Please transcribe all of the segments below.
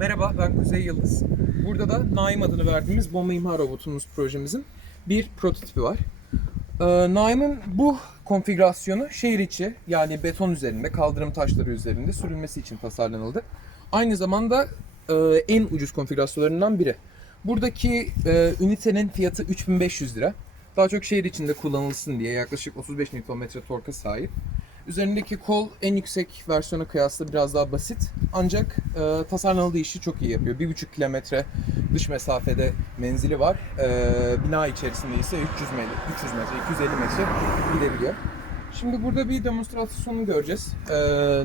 Merhaba, ben Kuzey Yıldız. Burada da Naim adını verdiğimiz bomba imha robotumuz projemizin bir prototipi var. Ee, Naim'in bu konfigürasyonu şehir içi yani beton üzerinde, kaldırım taşları üzerinde sürülmesi için tasarlanıldı. Aynı zamanda e, en ucuz konfigürasyonlarından biri. Buradaki e, ünitenin fiyatı 3500 lira. Daha çok şehir içinde kullanılsın diye yaklaşık 35 Nm torka sahip. Üzerindeki kol en yüksek versiyona kıyasla biraz daha basit ancak e, tasarlanıldığı işi çok iyi yapıyor. 1,5 kilometre dış mesafede menzili var. E, bina içerisinde ise 300 metre, 300 metre, 250 metre gidebiliyor. Şimdi burada bir demonstrasyonunu göreceğiz. E,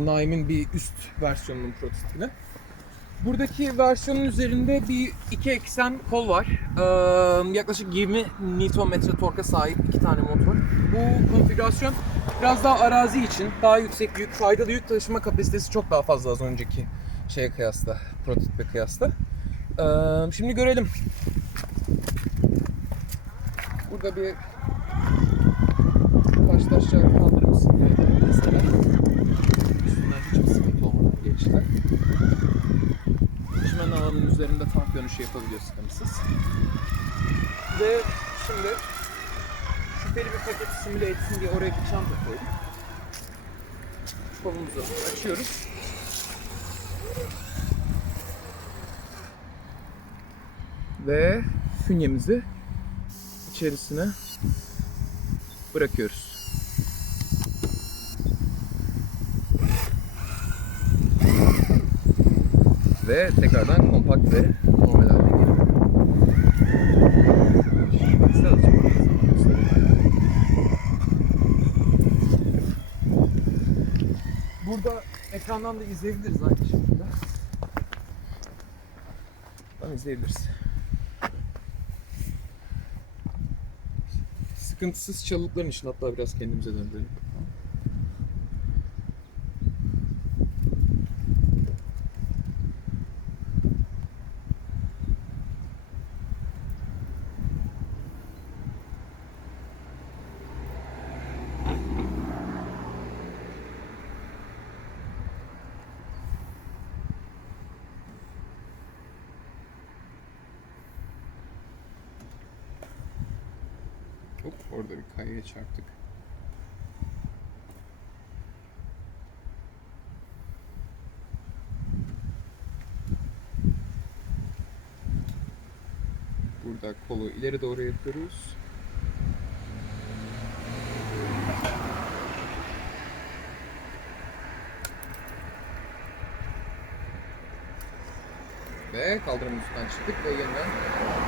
Naim'in bir üst versiyonunun prototipini. Buradaki versiyonun üzerinde bir iki eksen kol var. Ee, yaklaşık 20 Nm torka sahip iki tane motor. Bu konfigürasyon biraz daha arazi için daha yüksek yük, faydalı yük taşıma kapasitesi çok daha fazla az önceki şeye kıyasla, prototipe kıyasla. Ee, şimdi görelim. Burada bir baştaşça kaldırım simülatörü mesela. Üstünden hiçbir sıkıntı olmadan geçti. Düşman alanın üzerinde tank dönüşü yapabiliyor sıkıntısız. Ve şimdi şüpheli bir paket simüle etsin diye oraya bir çanta koydum. Kolumuzu açıyoruz. Ve fünyemizi içerisine bırakıyoruz. Ve tekrardan kompakt ve normal haline geliyor. Kısa Burada ekrandan da izleyebiliriz aynı şekilde. Buradan izleyebiliriz. Sıkıntısız çalılıkların için hatta biraz kendimize döndürelim. Hop orada bir kayaya çarptık. Burada kolu ileri doğru yapıyoruz. Ve kaldırımın üstünden çıktık ve yeniden.